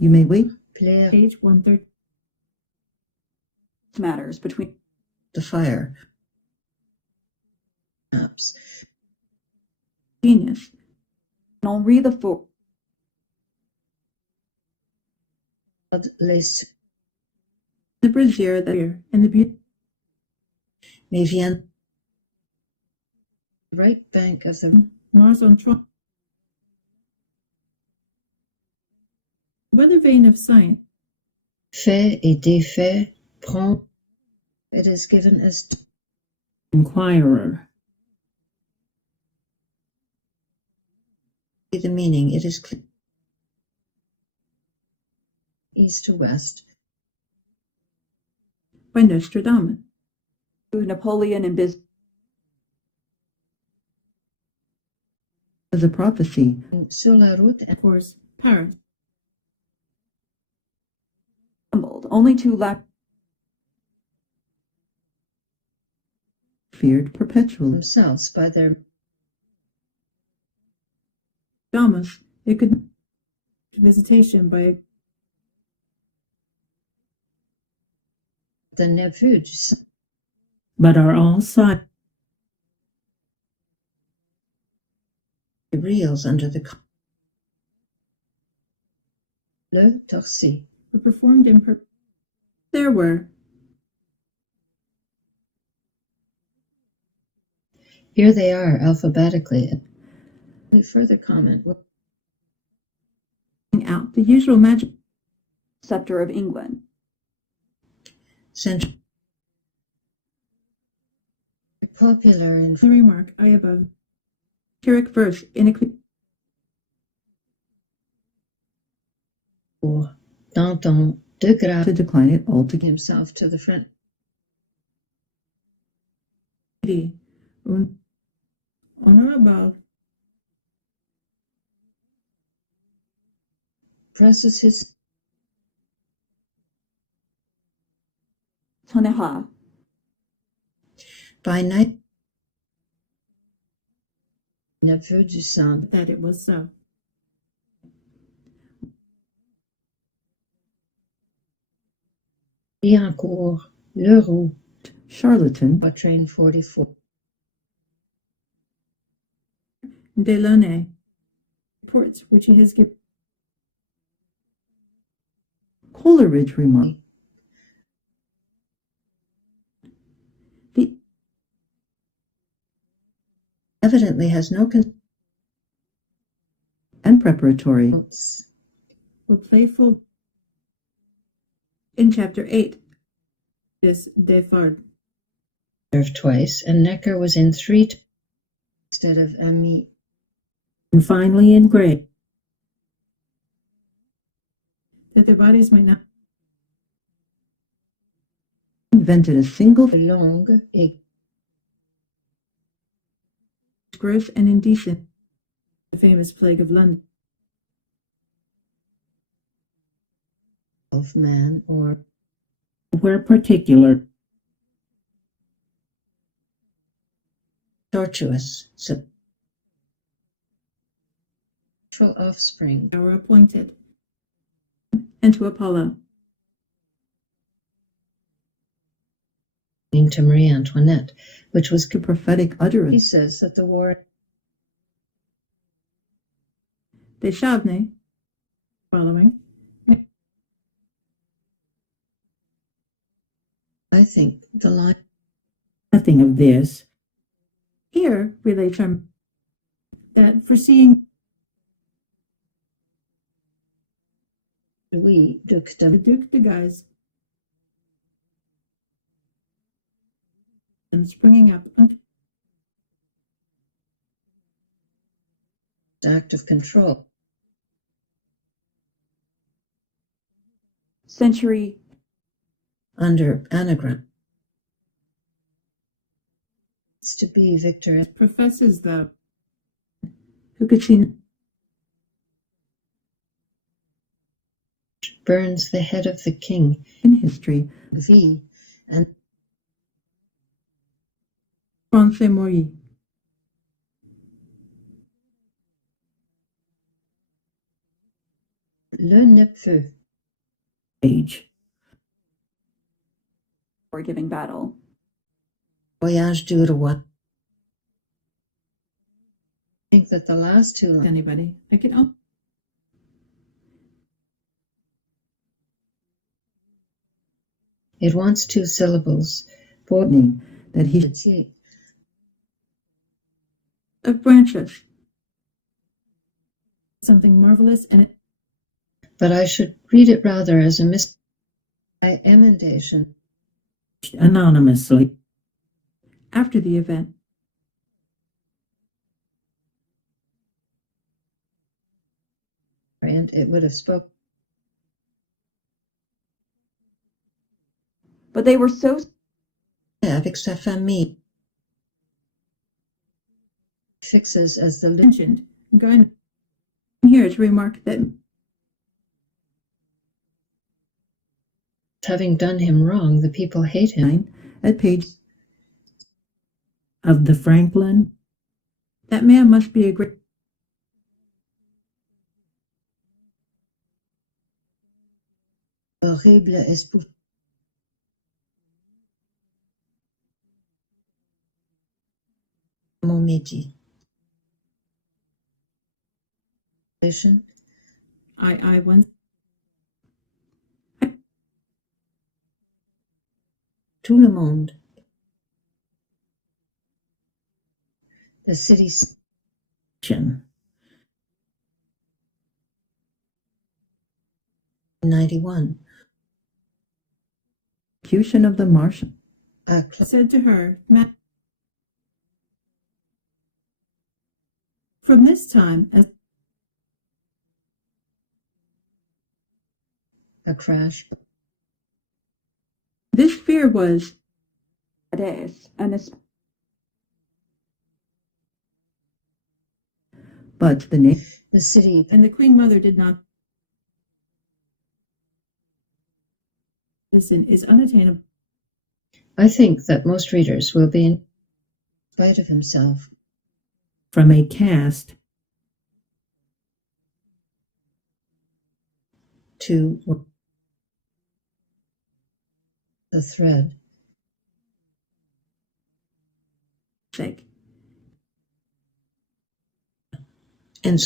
You may wait. Page 130. Matters between the fire. Perhaps. Genius. Henri the Fourth. The brazier there and the beauty. Mais vient. Right bank of the Mars on Trump. Weather vane of science. Fait et défait prend. It is given as inquirer. The meaning, it is clear. East to west. By Nostradamus. Napoleon and business. As a prophecy. Sur la route, Of course, Paris. Only two lack. Feared perpetually themselves by their Damas. It could Visitation by the Nevuds, but are all sought. Reels under the Le Torsi were performed in there were. Here they are alphabetically. A further comment. Out the usual magic scepter of England. Central. Popular in the remark I above. Pyrrhic verse in a Danton de Grasse to decline it altogether himself to the front. Honorable presses his Taneha by night. Neveu du sang that it was so. Biencourt, Leroux, Charlatan, Train 44. Delaunay reports which he has given. Coleridge remark. The evidently has no and preparatory notes. Were playful in chapter 8. This Defard Served twice, and Necker was in 3 instead of Ami. And finally engraved that their bodies might not invented a single long gross and indecent. The famous plague of London. Of man or where particular tortuous offspring Our appointed and to Apollo to Marie Antoinette, which was a prophetic utterance. He says that the war Deschavne following. I think the line nothing of this here relates from that foreseeing the Duc de Guise and springing up act of control century under anagram. It's to be Victor professes the who could see burns the head of the king in history V and Francais Maury. Le Nephew. Age. Or giving battle. Voyage du Roi. I think that the last two lines. Anybody? I can. Oh, It wants two syllables. Meaning that he of branches. Something marvelous and it, But I should read it rather as a by emendation. anonymously. after the event. And it would have spoken. But they were so Avec sa famille. Fixes as the Mentioned. I'm going here to remark that having done him wrong, the people hate him. At page of the Franklin. that man must be a great. Horrible espou. Mon métier. I once. Tout le monde. The city. 91. Execution of the Martian. Said to her, Matt, from this time as A crash. this fear was and But the name The city. and the Queen Mother did not. Listen is unattainable. I think that most readers will be in spite of himself. from a cast To the thread. Sake. And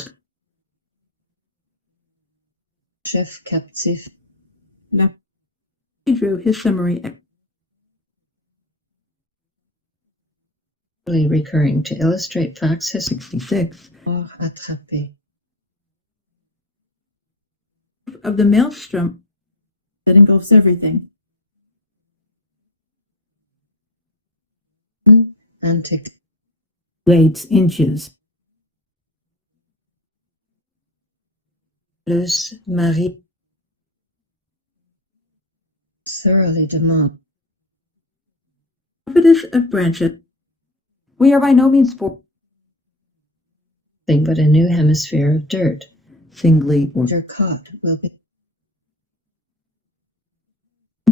chef captif. He drew his summary. Recurring to illustrate facts. 66. Or attrapé. Of the maelstrom that engulfs everything. Antic. Weights inches. Plus Marie. Thoroughly demand. Prophetess of branches. we are by no means for Thing but a new hemisphere of dirt. Singly or Caught will be.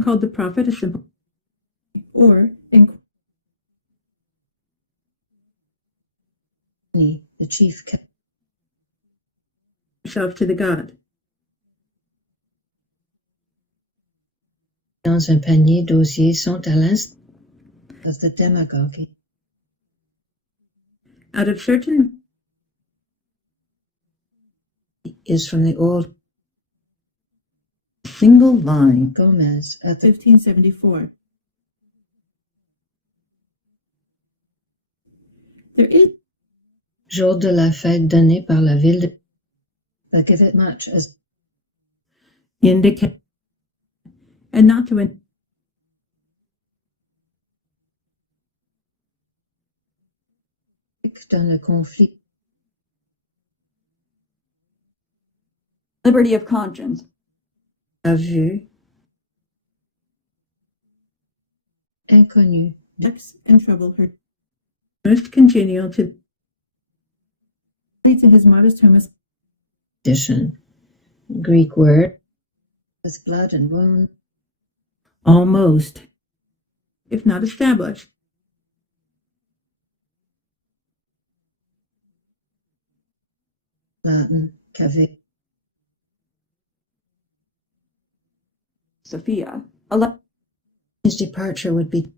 Called the prophetess of or in The chief herself to the god. dans un panier d'osier sont à l'instant of the demagogue. Out of certain Is from the old single line. Gomez at the 1574. There is jour de la fête donnée par la ville de. But give it much as Indicate and not to an dans le conflit. liberty of conscience. A vue. Inconnu. sex and trouble her most congenial to his modest home is Addition. Greek word. With blood and wound. almost if not established. Latin. Cave. Sophia, His departure would be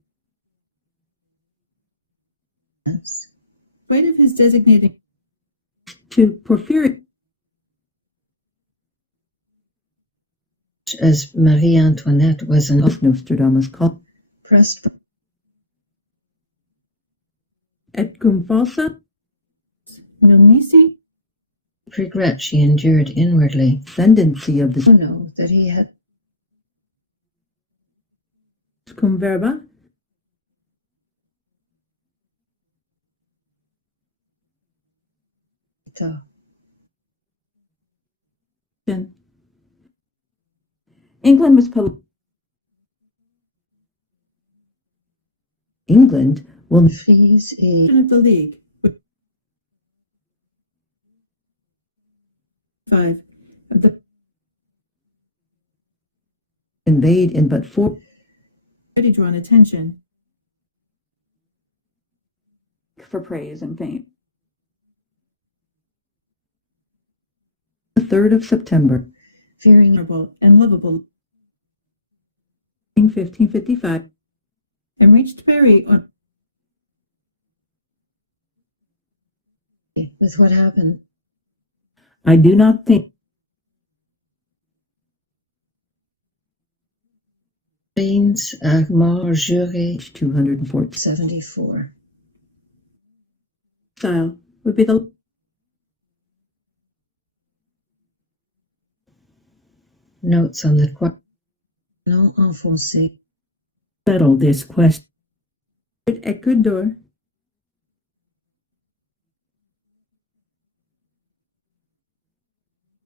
In spite of his designating to Porphyry as Marie Antoinette was an Nostradamus called oppressed et cum falsa non nisi regret she endured inwardly. ascendancy of To the know that he had cum verba and England was England will freeze a of the League. 5 of the invade in but 4 already drawn attention. for praise and fame. the 3rd of September. fearing Honorable and lovable in 1555 and reached Paris on with what happened. I do not think Reigns à mort jurée 240 74. style would be the Notes on the non enfoncé settle this question. at good door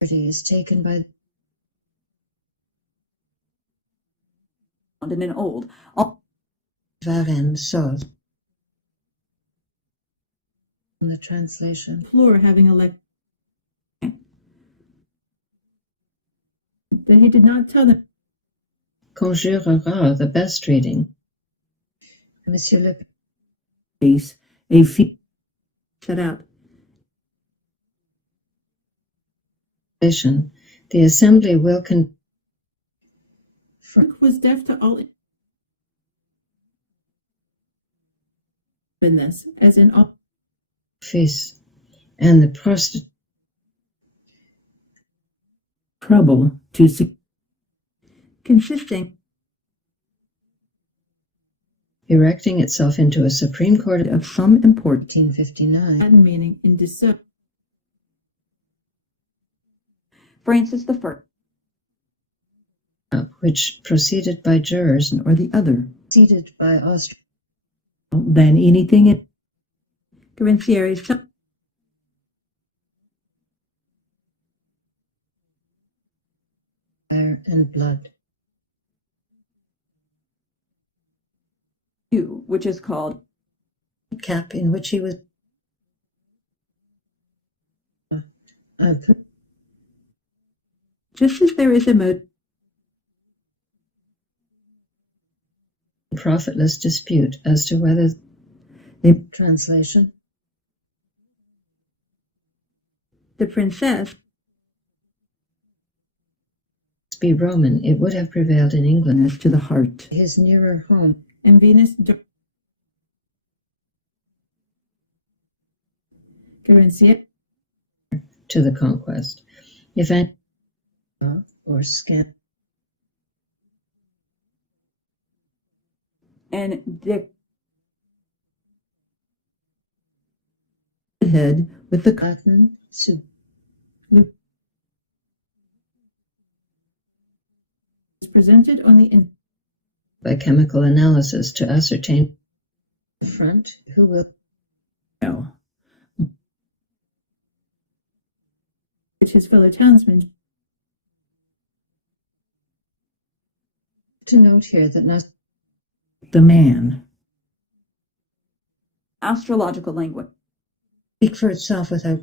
is taken by In an old, Varenne Sauce. In the translation, floor having elected that he did not tell them conjurera, the best reading. Monsieur le Case a fee set out. Patient, the assembly will Frank was deaf to all in this, as in all confess, and the prostitute trouble to consisting erecting itself into a Supreme Court of of some importance 1859. Latin meaning in dissent. Francis I, Which proceeded by jurors or the other seated by Austria than anything in Garancieri fire and blood. which is called Cap in which he was just as there is a mode profitless dispute as to whether the translation the princess be Roman, it would have prevailed in England. as to the heart. His nearer home and Venus Garancieri to the conquest. Event or scam and Dick Head with the Latin sub is presented on the by chemical analysis to ascertain the front who will no. which his fellow townsmen to note here that not The man astrological language. speak for itself without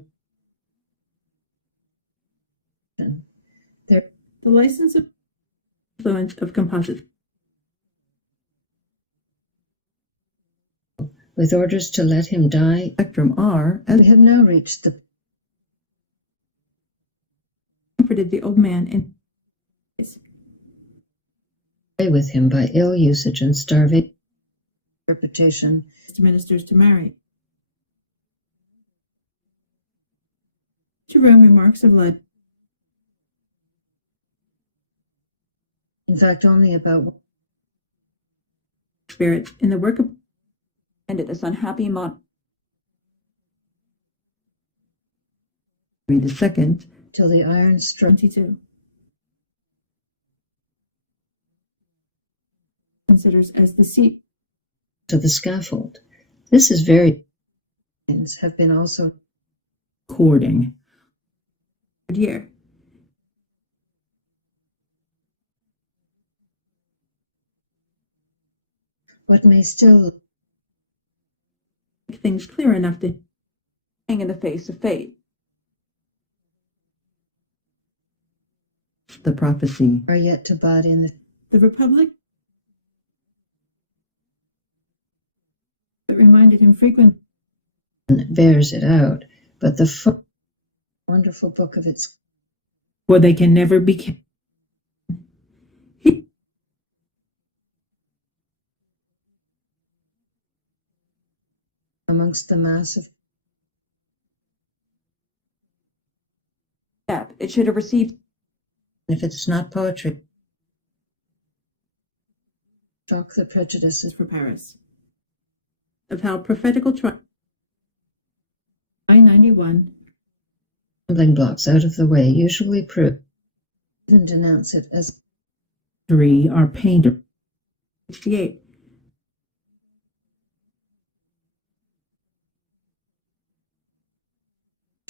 there the license of influence of composites with orders to let him die. spectrum are We as have now reached the comforted the old man and away with him by ill usage and starvation. Interpretation. Ministers to marry. Jerome remarks of lead. In fact, only about Spirit in the work of ended this unhappy monarch. Henry the Second, till the iron struck. 22. Considers as the seat To the scaffold. This is very have been also courting. year. what may still Make things clear enough to Hang in the face of fate. The prophecy. are yet to bud in the Republic. It reminded him frequently bears it out, but the wonderful book of its For they can never be. amongst the mass of Step. It should have received if it's not poetry. Shock the prejudices for Paris. Of how prophetical 991 stumbling blocks out of the way usually prove, even denounce it as 3 are painter. 68.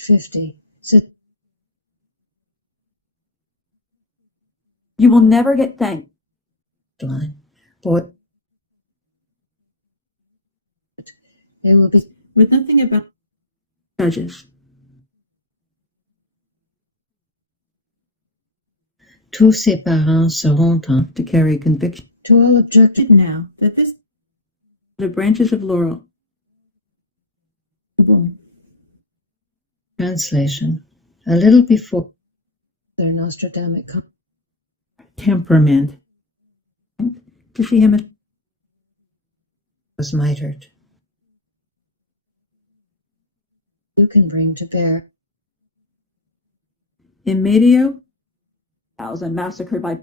$50. So you will never get thanked. line. Boy, they will be with nothing about judges. tous ses parents seront en To carry conviction. to all objective Now that this the branches of laurel. translation. A little before their Nostradamic Temperament. To see him as was mitred. You can bring to bear in medio And massacred by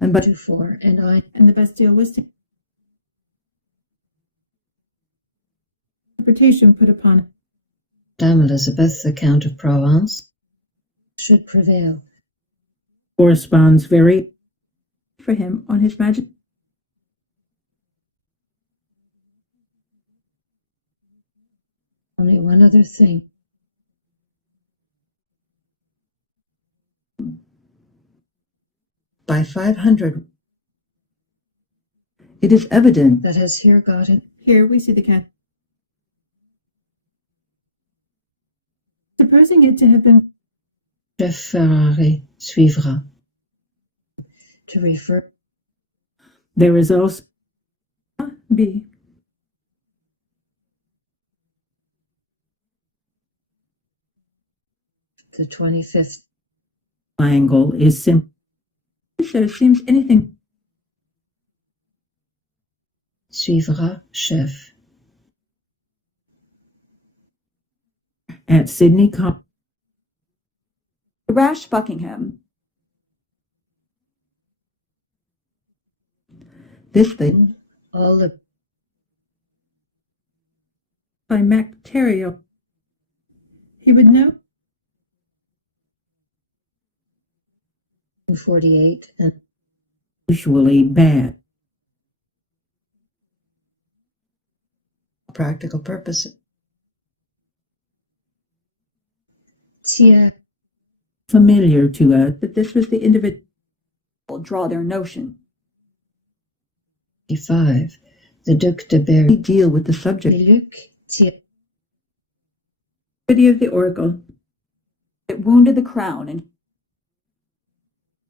And but to for and I and the Bastille was interpretation put upon Dame Elizabeth, the Count of Provence, should prevail. corresponds very for him on his magic. Only one other thing. by 500. It is evident That has here gotten Here we see the cat. Supposing it to have been Chef Ferrari suivra. To refer there is also B. the 25th angle is simple. So it seems anything suivra chef. At Sydney College. rash Buckingham. This thing All the by Macterio. He would know 48 and usually bad. practical purposes. Tia Familiar to us. that this was the individual. Draw their notion. 5. The Duc de We Berry. deal with the subject. Luc Tia City of the Oracle. It wounded the crown and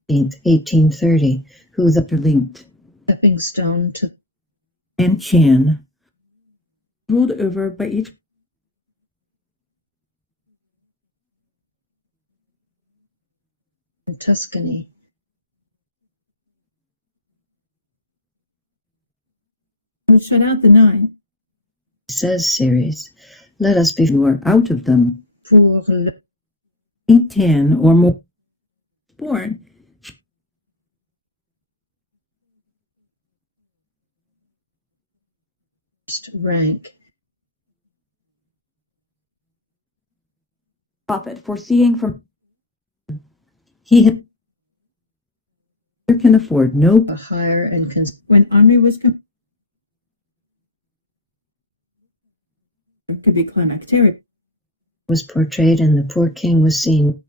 1830, who the Linked stepping stone to and chin Ruled over by each in Tuscany. I would shut out the 9. Says series, let us be You are out of them. pour le 8, 10, or more. Born. first rank. Prophet, foreseeing from He can afford no A higher and When Henri was could be climacteric. was portrayed and the poor king was seen.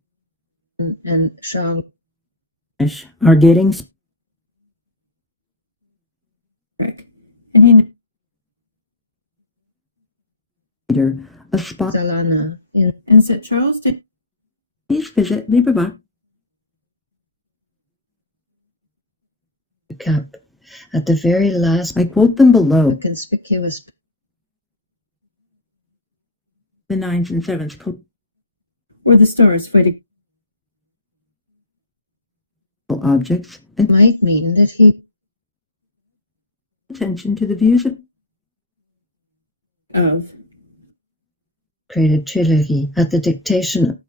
And Charles are getting And he later a spot. Salana in and said Charles did Please visit LibriVox. the cup. At the very last, I quote them a below. conspicuous the 9s and 7s or the stars fighting. Objects and might mean that he Attention to the views of created Tuileries at the dictation of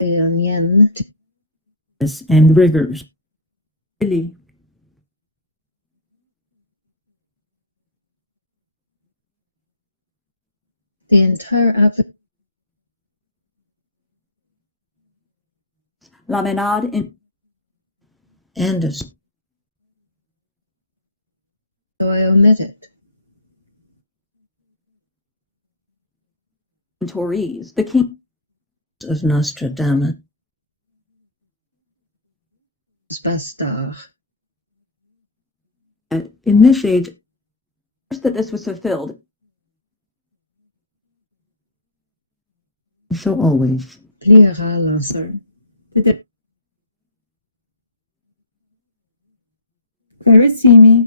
Leonien. and rigors. Billy. The entire application La Menade in and of so I omit it. Tories, the king Of Nostradamus. Bastard. In this age, that this was fulfilled. So always. Pliera l'ensemble. sir, the Clarissimi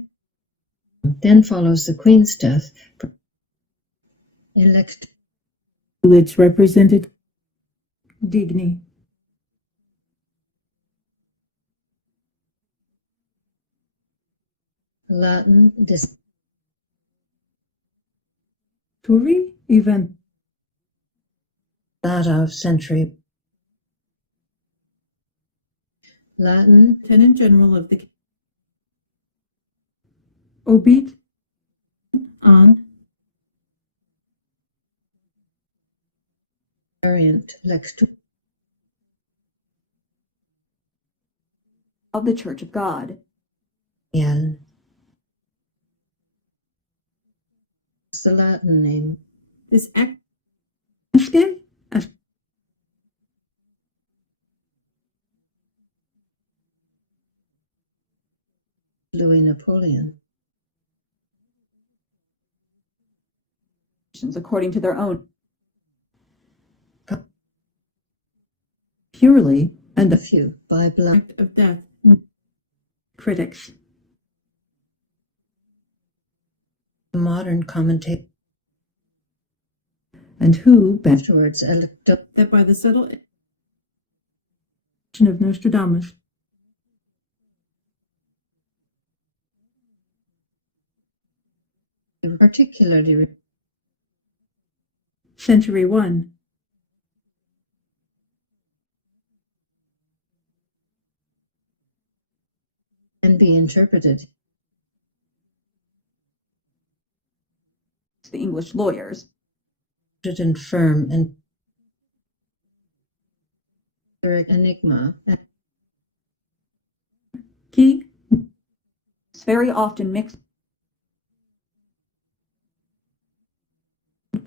Then follows the Queen's death. Elect To its represented Digni. Latin Turi event that of century. Latin Lieutenant General of the Obit on variant lectu of the Church of God. is the Latin name. this act Louis Napoleon. According to their own purely and A few by blood. act of death. Critics. The modern commentator and who afterwards electo That by the subtle action of Nostradamus, particularly Century 1, can be interpreted the English lawyers. and firm and enigma and key It's very often mixed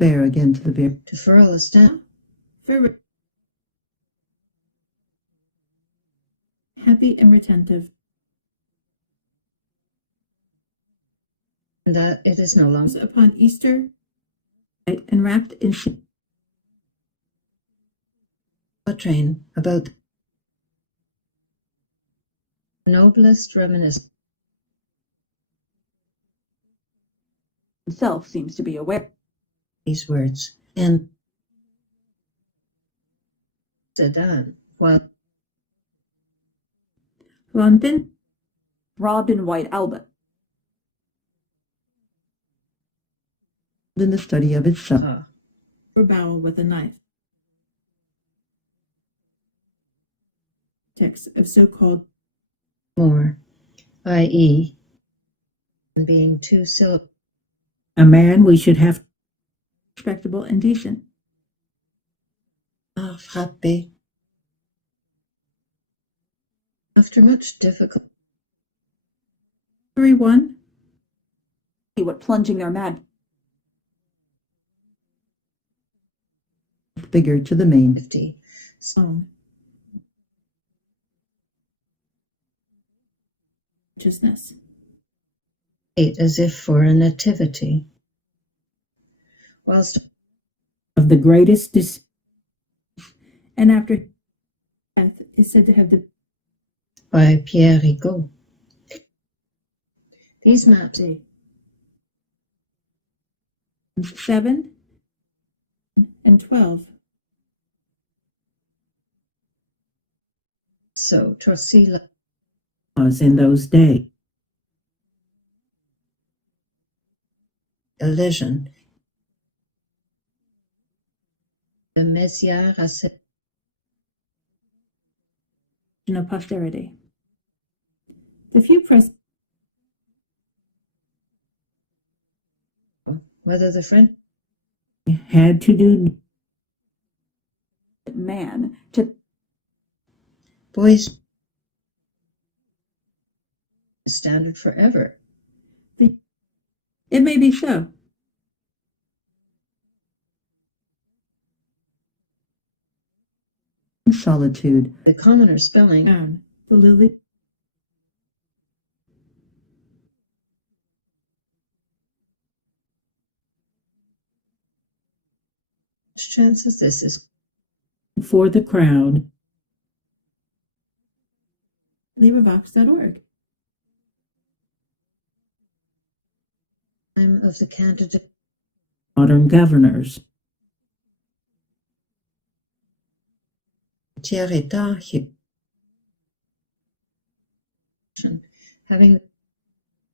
bear again to the bear. to furl a staff. for happy and retentive. And that it is no longer Upon Easter, and wrapped in a train about the noblest reminiscence. himself seems to be aware. These words and Sedan, while Von Bin, robbed in White Albert, In the study of itself. Ah, or bowel with a knife. Text of so-called more, i.e., being two syllables. A man we should have respectable and decent. Frappé. After much difficulty, Everyone, see what plunging their mad figure to the main. 50, own consciousness. ate as if for a nativity, whilst Of the greatest And after death is said to have the by Pierre Rigaud. These maps day. 7 and 12. so Torcilla was in those days. elision. The Messiah Rasset Of posterity. The few press whether the French Had to do man to boys standard forever. it may be so. solitude. The commoner spelling Down the lily chances this is For the crowd. LibriVox.org. time of the candidate Modern governors. having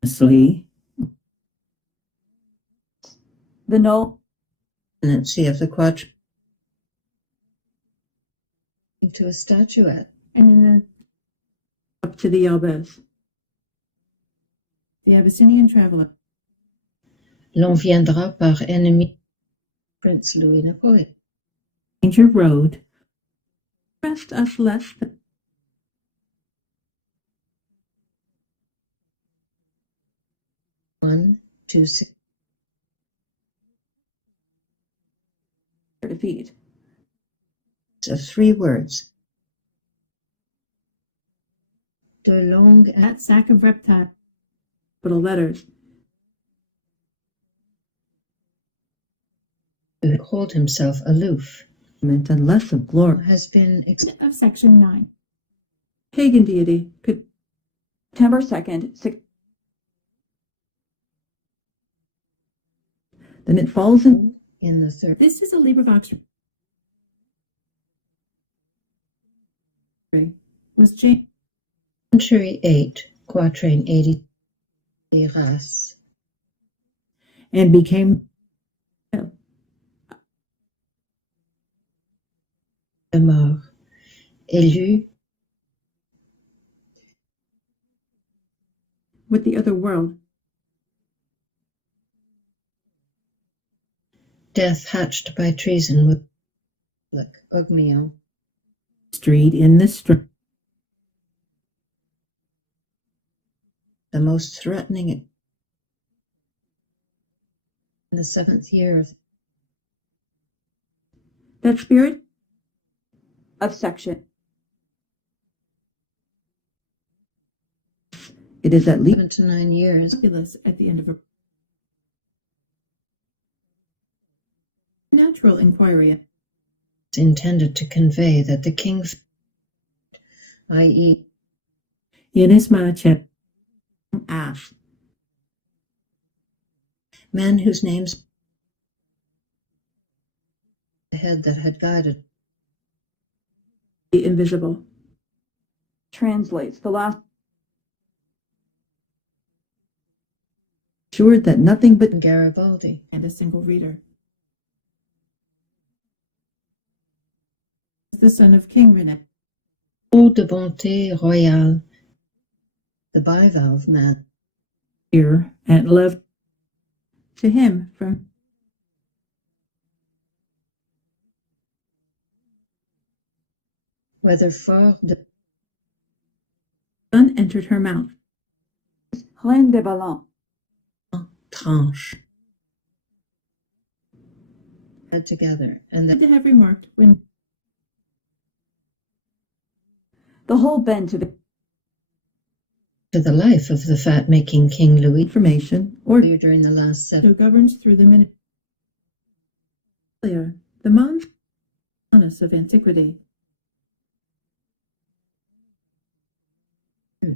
Honestly, the no tendency of the quadr to a statuette. And in the up to the elbows. The Abyssinian Traveler. L'on viendra par ennemi Prince Louis Napoleon. Danger Road. Rest us less than One, two, six. defeat. Of 3 words. De longue that sack of reptile. Capital letters. who hold himself aloof Meant and less of glory. has been Of section 9. Pagan deity. Could September 2nd, then it falls in the third This is a LibriVox. Was Jane century 8, quatrain 80. Ras. and became De mort. Élu with the other world. death hatched by treason with Ogmio. street in the street. The most threatening in the 7th year of That spirit of section It is at least 7 to 9 years fabulous at the end of a natural inquiry. intended to convey that the king, i.e., inasmuch as Ash. men whose names the head that had guided The invisible. translates the last assured that nothing but Garibaldi. and a single reader. The son of King Rene, Eau de bonté royale. The bivalve man. ear and love to him from Whether fort de sun entered her mouth. Reine des ballons. tranche. Head together, and Said to have remarked when The whole bend to the to the life of the fat-making King Louis information or during the last so 7 governs through the minute. Earlier, the Mons of antiquity.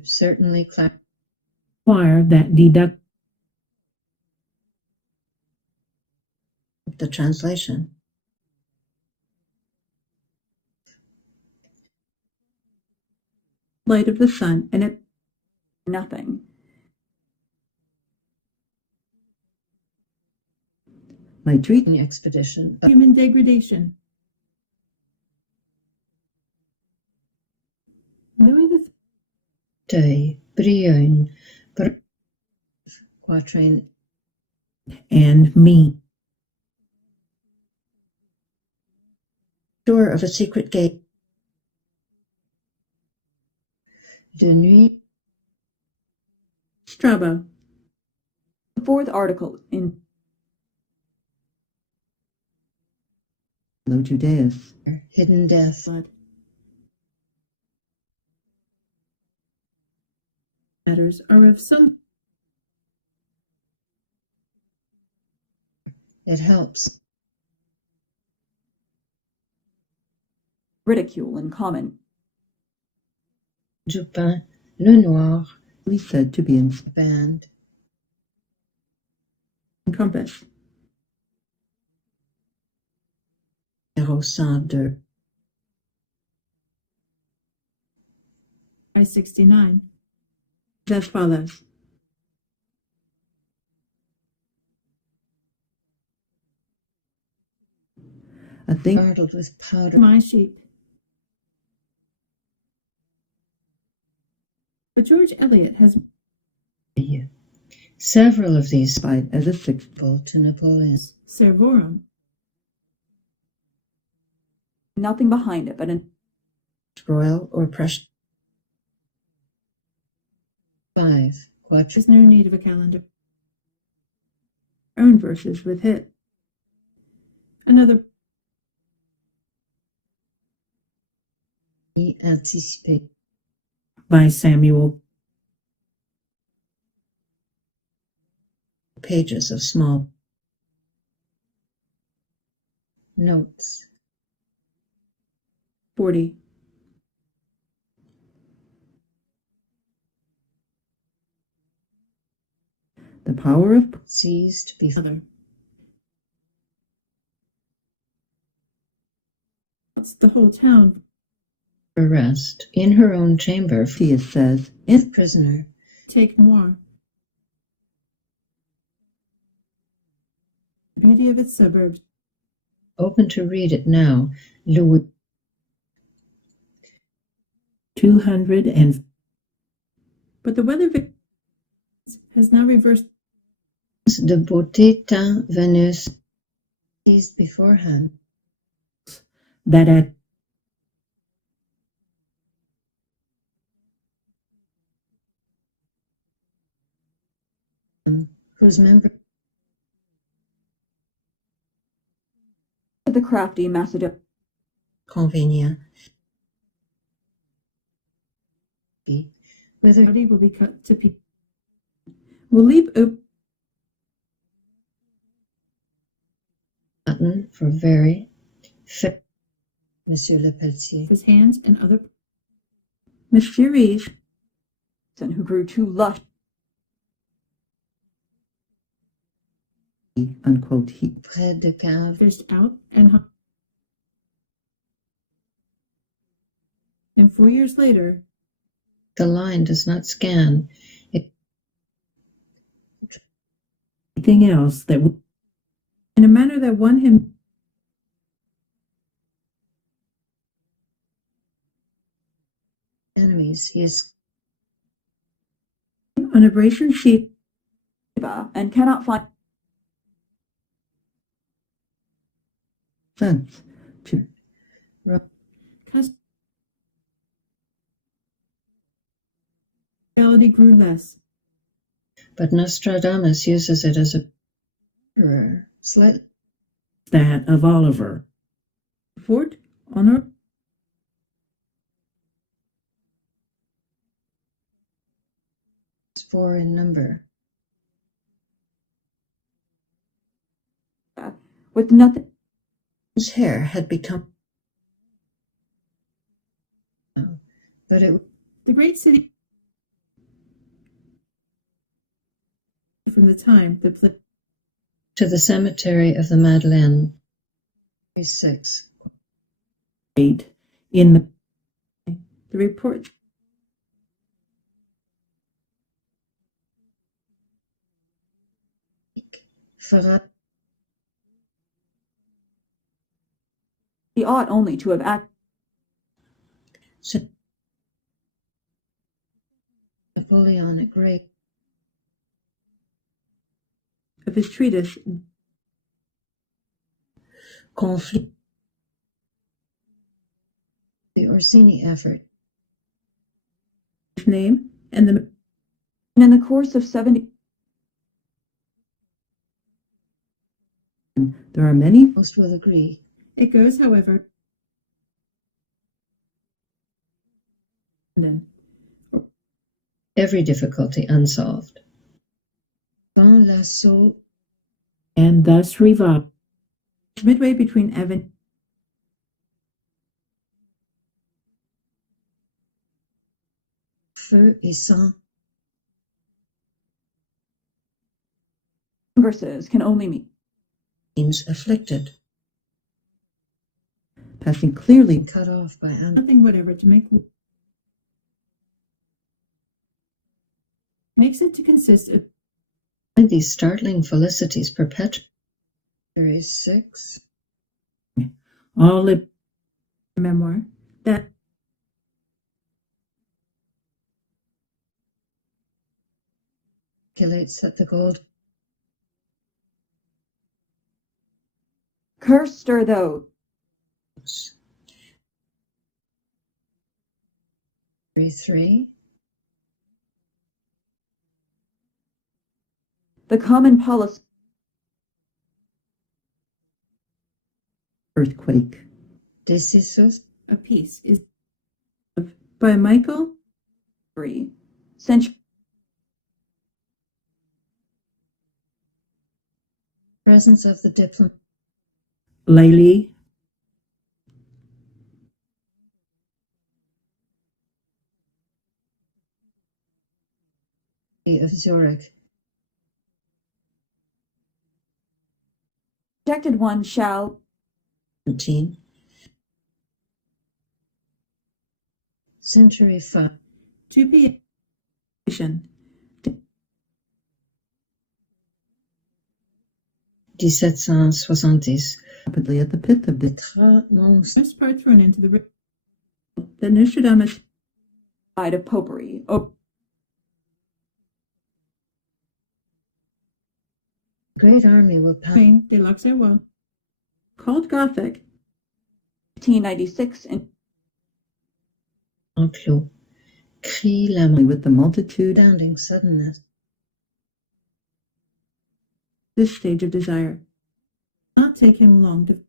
certainly Require that deduct the translation. light of the sun and it nothing. my treat Expedition of human degradation. Louis the Day, Brion, Quatrain, and me. door of a secret gate. De nuit, Strabo. The fourth article in Lo Judaeus. hidden death. Blood. Matters are of some It helps. ridicule in common. Dupin, Le Noir, Said to be in band. compass. Numéro 102. I-69. As follows. a thing Startled with powder. My sheep. But George Eliot has Several of these spied as a sixth to Napoleon. servorum. Nothing behind it but an Royal or Prussian. 5. Quatrain. There's no need of a calendar. Own verses with hit. Another Anticipé. by Samuel. Pages of small notes. 40. the power of Seized before Other. It's the whole town. arrest in her own chamber. Tias says In in prisoner. Take more. Beauty of its suburbs. Open to read it now. Louis 200 and. But the weather has now reversed. de beauté teint Venus. Seized beforehand. That at Whose member the crafty Macedonian. convenient. Whether body will be cut to pieces. Will leave open Latin for very fit. Monsieur Le Pelletier. his hands and other. Mysterious. Who grew too lush unquote he Près de cave. Fished out and hung. And 4 years later, The line does not scan. It anything else that would, in a manner that won him enemies. He is on a Bratian sheet and cannot find sense to custom. Reality grew less. but Nostradamus uses it as a mirror, slightly That of Oliver. Fort, honor, 4 in number. with nothing. His hair had become, but it the great city from the time the place to the cemetery of the Madeleine. 6. in the report Ferrat He ought only to have acted. Napoleonic great of his treatise conflict. The Orsini effort. his name and the And in the course of 70 there are many Most will agree. it goes, however, London. Every difficulty unsolved. Dans l'assaut And thus revived midway between Evan feu et sang. verses can only mean Means afflicted, passing clearly cut off by nothing whatever to makes it to consist of and these startling felicities perpetuate. Series 6. all the memoir that Calculates that the gold cursed are those. Series 3. The common policy earthquake. Decisus. a piece is by Michael century Presence of the diplomat. Lely of Zurich. rejected one shall 17. Century 5. 2 p.m. 1770. Rapidly at the pith of the First part thrown into the river. The Nostradamus side of popery. Great army will pass. train de l'Auxerrois called Gothic 1596 and Enclos. Crie la mort. with the multitude Astounding suddenness. this stage of desire. Not take him long to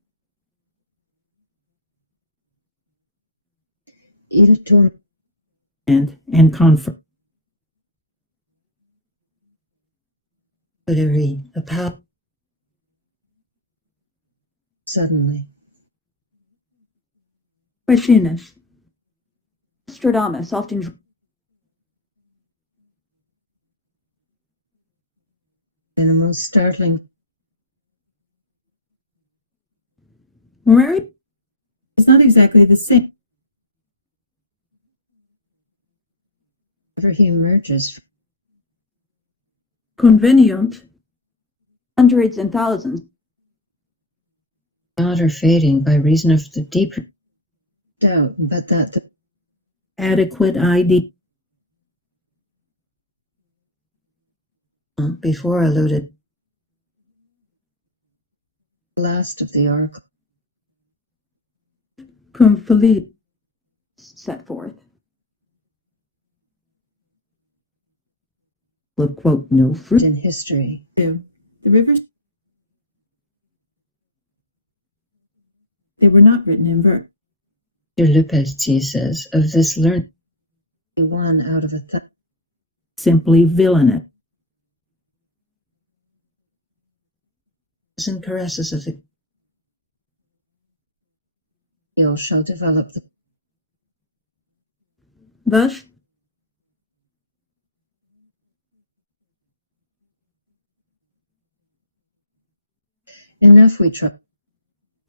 Il tourne. and comfort. A power. Suddenly. Questiones. Nostradamus often In a most startling. Morari is not exactly the same. Whenever he emerges. Convenient hundreds and thousands. Not are fading by reason of the deep doubt, but that the adequate ID. before alluded last of the oracle Cum felice. Set forth. Will quote no fruit. in history. The rivers, they were not written in verse. De Lepeletier says of this learned one out of 1,000. Simply villainous. And caresses of the heel shall develop the Thus, enough we try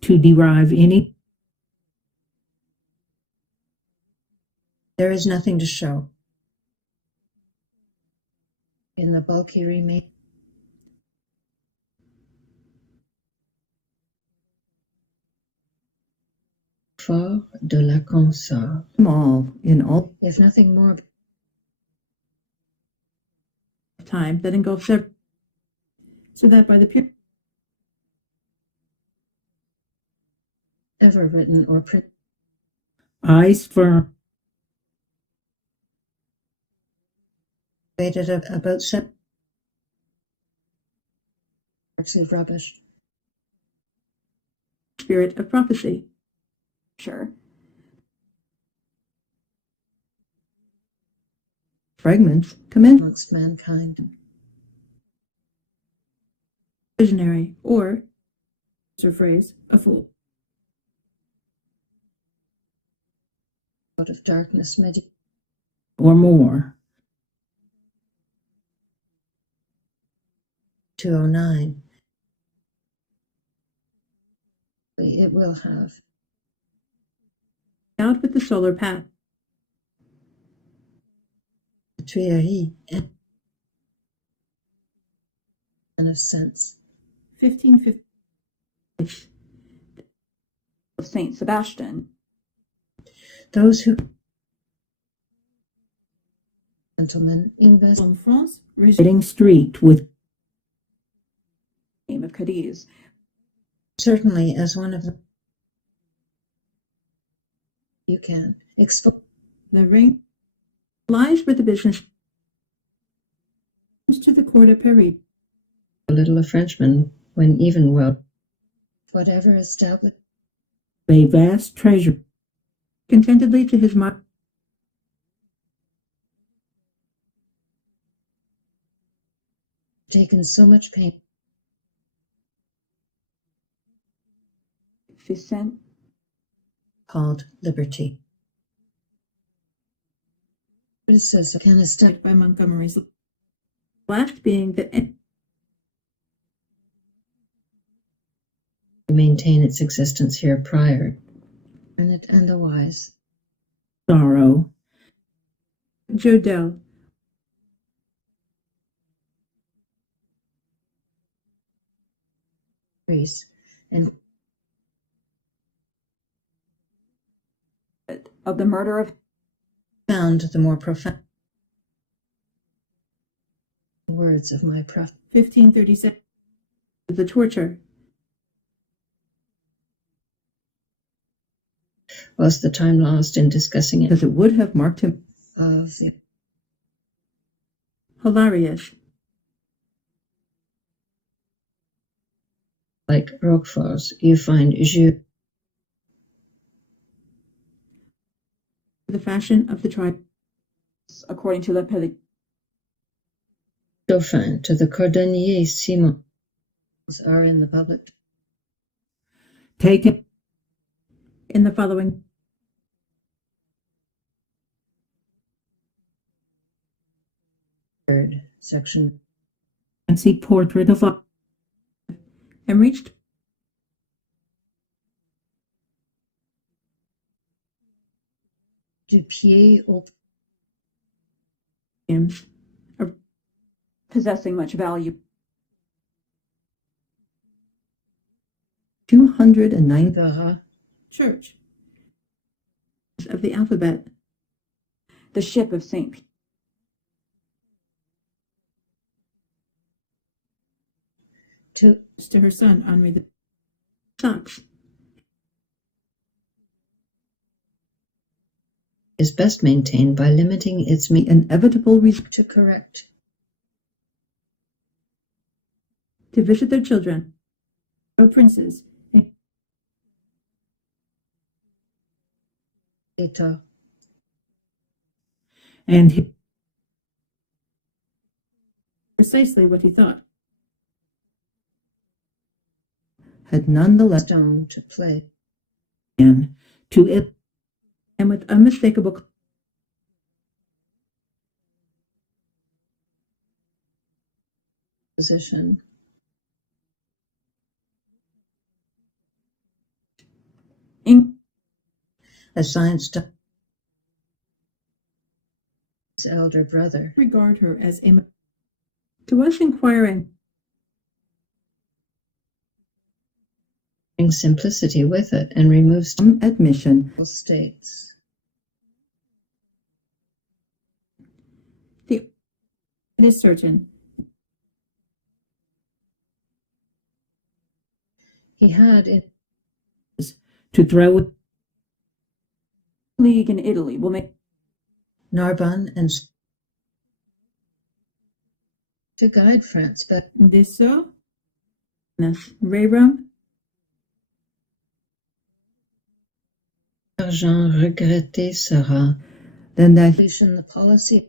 to derive any, there is nothing to show in the bulky remain fort de la consort, All in all if nothing more time that engulfs every, so that by the pure ever written or printed eyes firm, waited about 7 works of rubbish. spirit of prophecy. Sure. fragments commence Amongst mankind, Visionary, or phrase, a fool. out of darkness, Or more. 209. It will have Out with the solar path. the Tuileries and of sense. 1550. Of Saint Sebastian. Those who gentlemen invest En France, getting streaked with Name of Cadiz. certainly as one of them. You can expose the ring lies with the business to the court of Paris. a little a Frenchman when even well, whatever established A vast treasure. Contentedly to his mind. taken so much pain. Ficent. Called liberty. Criticism can establish By Montgomery's. Last being the maintain its existence here prior, and the wise. sorrow. Jodel. Greece and Of the murder of found the more profound words of my prophet. 1537. The torture. Was the time lost in discussing it as it would have marked him of the Hilarious. like Roquefort's, you find Jules The fashion of the tribe. according to the Dauphin to the Cordonnier Simon are in the public. Taken in the following. Third section. Fancy portrait of a and reached Du pied au hymns. possessing much value. 109 Vera, church of the alphabet. The ship of St. Peter. To her son Henri the socks. is best maintained by limiting its the inevitable to correct. To visit their children, or princes, État. and precisely what he thought. had nonetheless Stone to play. And to it, and with unmistakable Position. Assigned to his elder brother. regard her as a to us inquiring Brings simplicity with it and removes some admission states. it is certain He had it to throw League in Italy will make Narbonne and to guide France, but this so Rerum argent regretté sera. than that The policy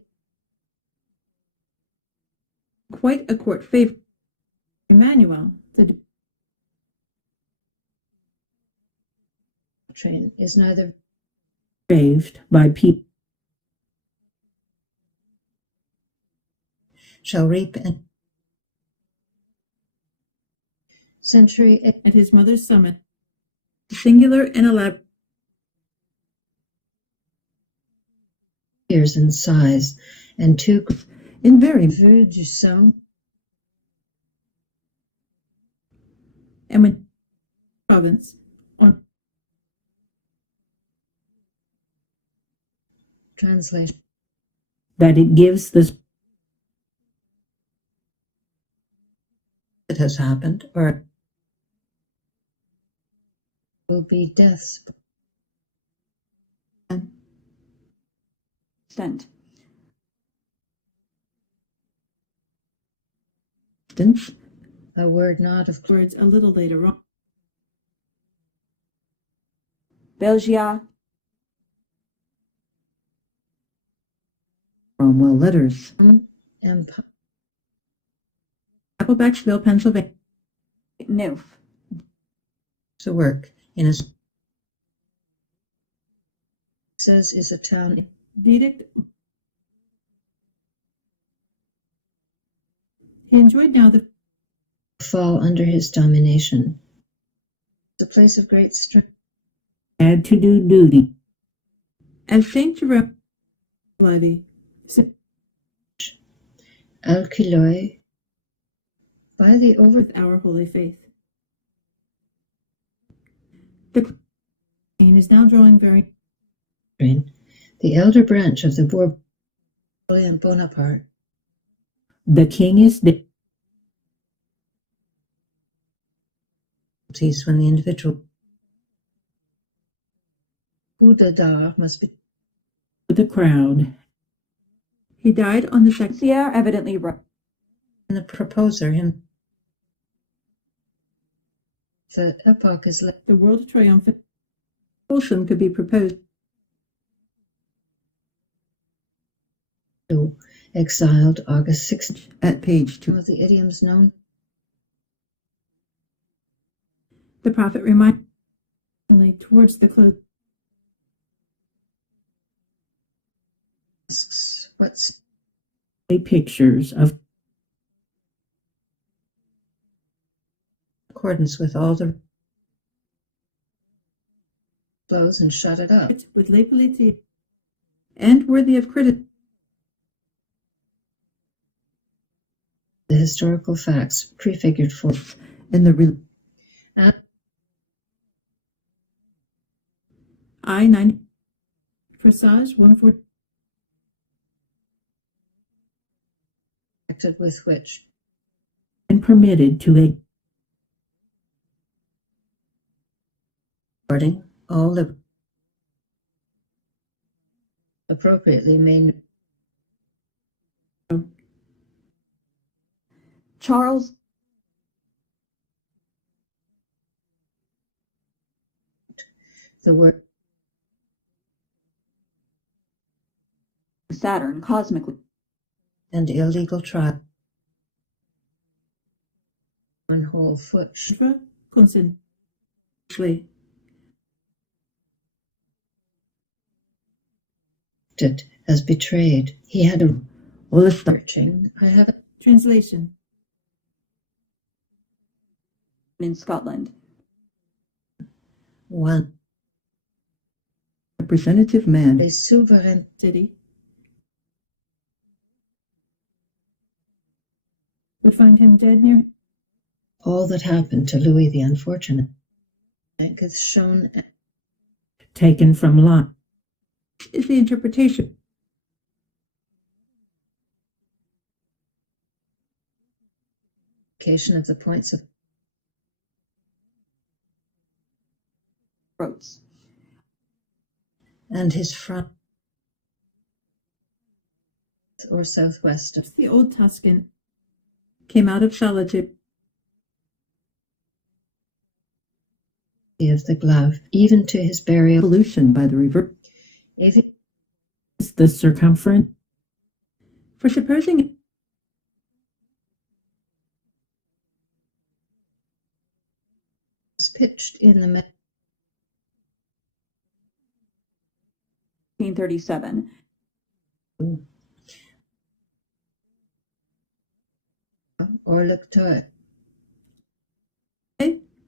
quite a court favor. Emmanuel, the train is neither braved by people shall reap and century at his mother's summit, singular and elaborate years in size and two in very vue du sang and when province on translation that it gives this it has happened or will be deaths sent. instance a word not of words a little later on. Belgia, Cromwell letters empire Applebacksville, Pennsylvania. Neuf. to work in a says is a town Edict. He enjoyed now the fall under his domination. It's a place of great strength. had to do duty. As Saint Jerome Levy, Alkiloi by the over with our holy faith. The Queen is now drawing very the elder branch of the Bourbon Bonaparte. the king is dead. When the individual coup d'etat must be With the crowd. He died on the second. Seer evidently right. and the proposer him. The epoch is The world triumphant. Wholesome could be proposed. exiled August 6th. at page Some 2 of the idioms known The prophet reminded towards the close. asks what's Pictures of accordance with all the flows and shut it up. with lay politi and worthy of credit. The historical facts prefigured for in the I-9 Corsage 140 acted with which and permitted to recording all the appropriately made Charles the word Saturn cosmically and illegal trial on whole foot constantly as betrayed. He had a Well, it's searching. I have a translation in Scotland. one representative man. a sovereign city would find him dead near all that happened to Louis the Unfortunate is shown taken from law is the interpretation of the points of Roads. and his front or southwest of the old Tuscan came out of solitude the glove, even to his burial. Evolution by the reverse. is the circumference for supposing Was pitched in the 1837. or lecteur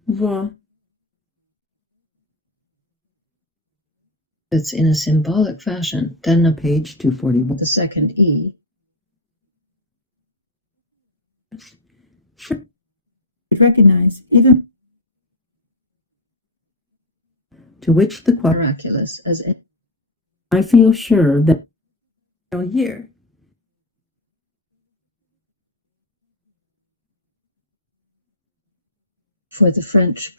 voir it's in a symbolic fashion. Then a Page 241. the second E recognize even To which the miraculous as in I feel sure that here for the French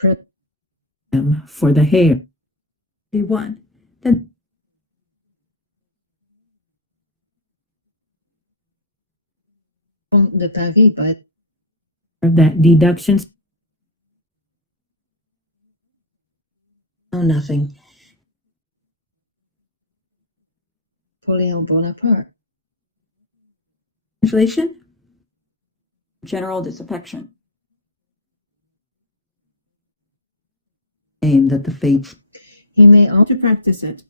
for the hair be one then de Paris by that deductions know nothing. Napoleon Bonaparte translation General disaffection. name that the fates he may also to practice it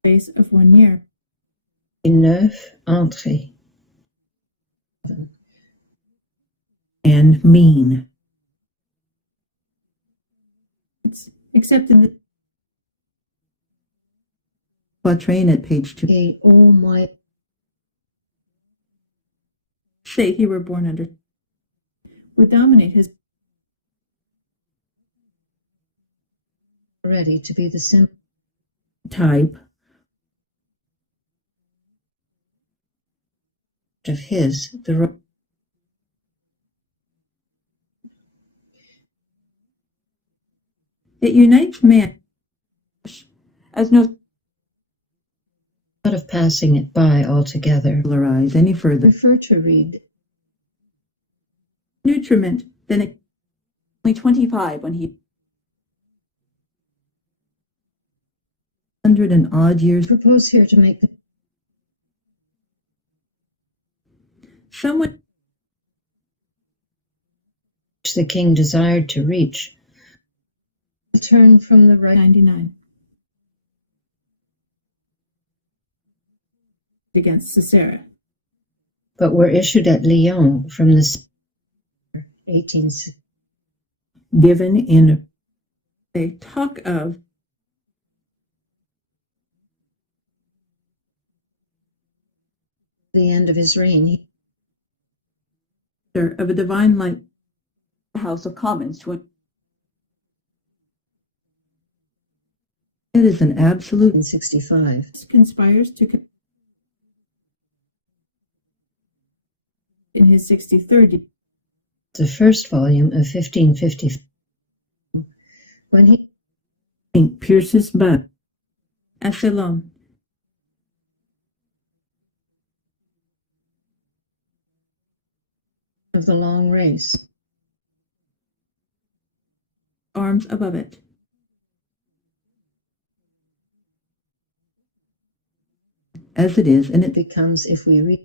space of 1 year be neuf entrée and mean except in the quatrain at page 2. et oh my say he were born under would dominate his ready to be the symbol type of his the it unites man As no thought of passing it by altogether. Polarize any further. Prefer to read nutriment than it only 25 when he 100 and odd years. propose here to make someone which the king desired to reach. Turn from the right 99 against Cicera but were issued at Lyon from the 18 given in they talk of the end of his reign. of a divine light House of Commons to It is an absolute in 65. conspires to in his 63rd The first volume of 1550. When he pierces back. Asylum. of the long race, Arms above it. as it is, and it it becomes, if we read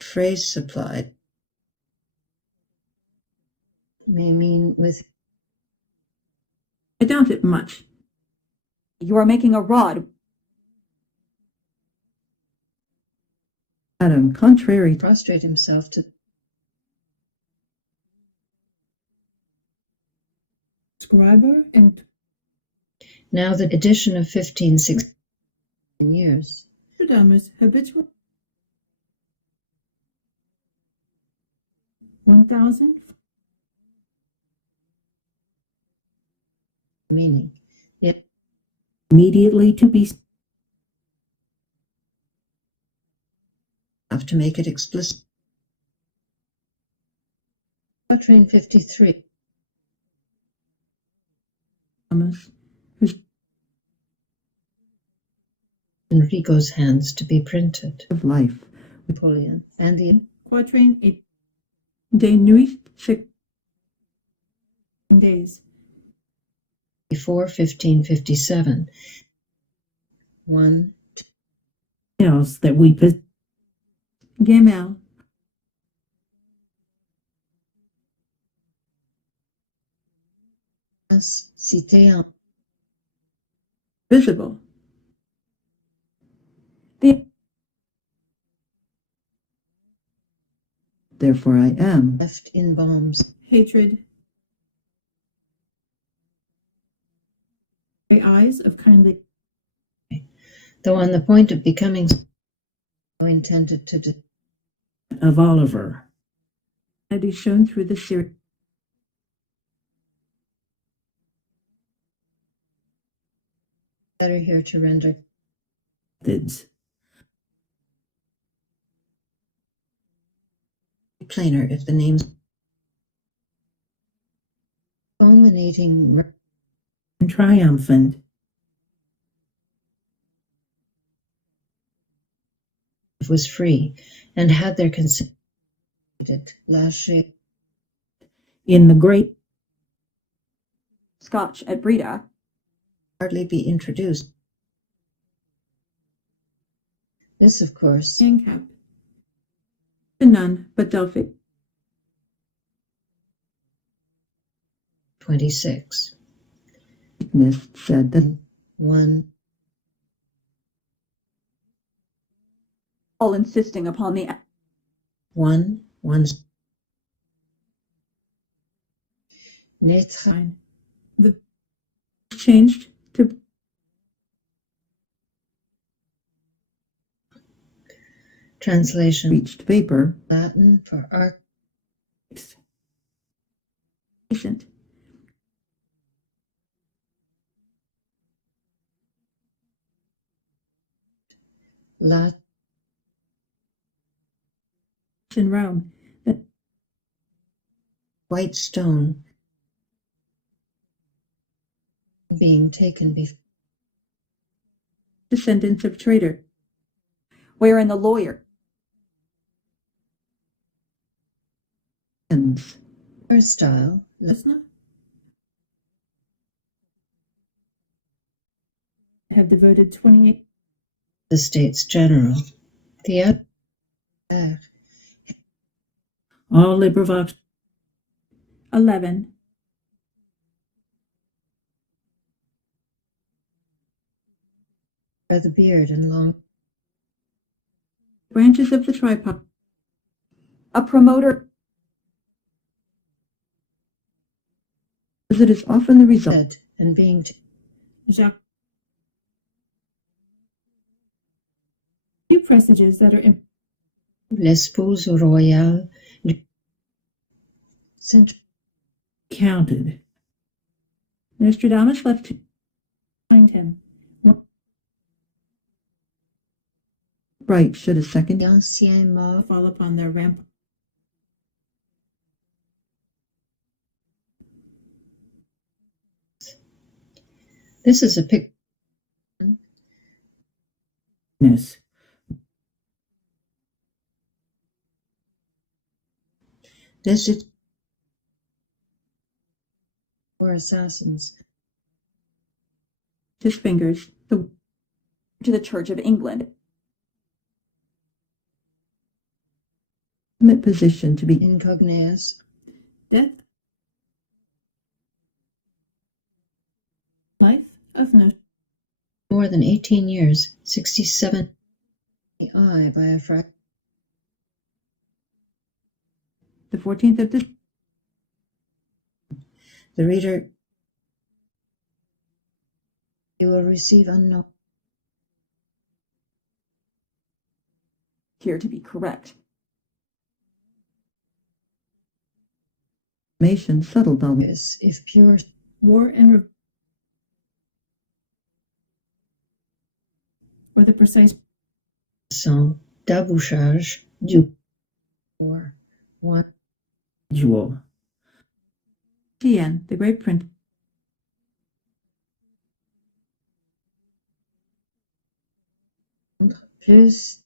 phrase supplied, may mean with I doubt it much. You are making a rod. Adam, contrary to prostrate himself to Scriber and now the edition of 1516 years. Nostradamus habitual 1000 Meaning, yet immediately to be have to make it explicit. Quatrain 53. Thomas. Enrico's hands to be printed. of life. Napoleon and the Quatrain 8 de nuit 6 days. before 1557. 1. Else that we possess. Gamel. Cité en Visible. Therefore I am. left in bombs. Hatred. The eyes of kindly. Though on the point of becoming intended to Of Oliver. That is shown through the series. better here to render Methods. plainer if the names culminating And triumphant. was free and had their consent lâché In the great Scotch at Breda. hardly be introduced. This, of course, cap. To none but Delphic. 26. Witness said that 1. All insisting upon the 1. 1. Naître Fine. The changed to translation reached vapor Latin for arc patient. Lat In Rome. The white stone being taken before descendants of traitor. wherein the lawyer ends. style Listener. Have devoted 28 the States General. The all LibriVox 11 the beard and long branches of the tripod. a promoter As it is often the result head and being Jacques. Few presages that are in l'espouse royale du counted. Nostradamus left behind him. Right should a second The ancien mort Fall upon their ramp. This is a picture. This Is or assassins. his fingers, the to the Church of England. position to be Incognitus. death, life of no. More than 18 years, 67. The eye by a fraction. The 14th of December. The reader, you will receive unknown. Here to be correct. information subtle knowledge. If pure War and or the precise sans débouchage du or one jewel. Tien, the great print. plus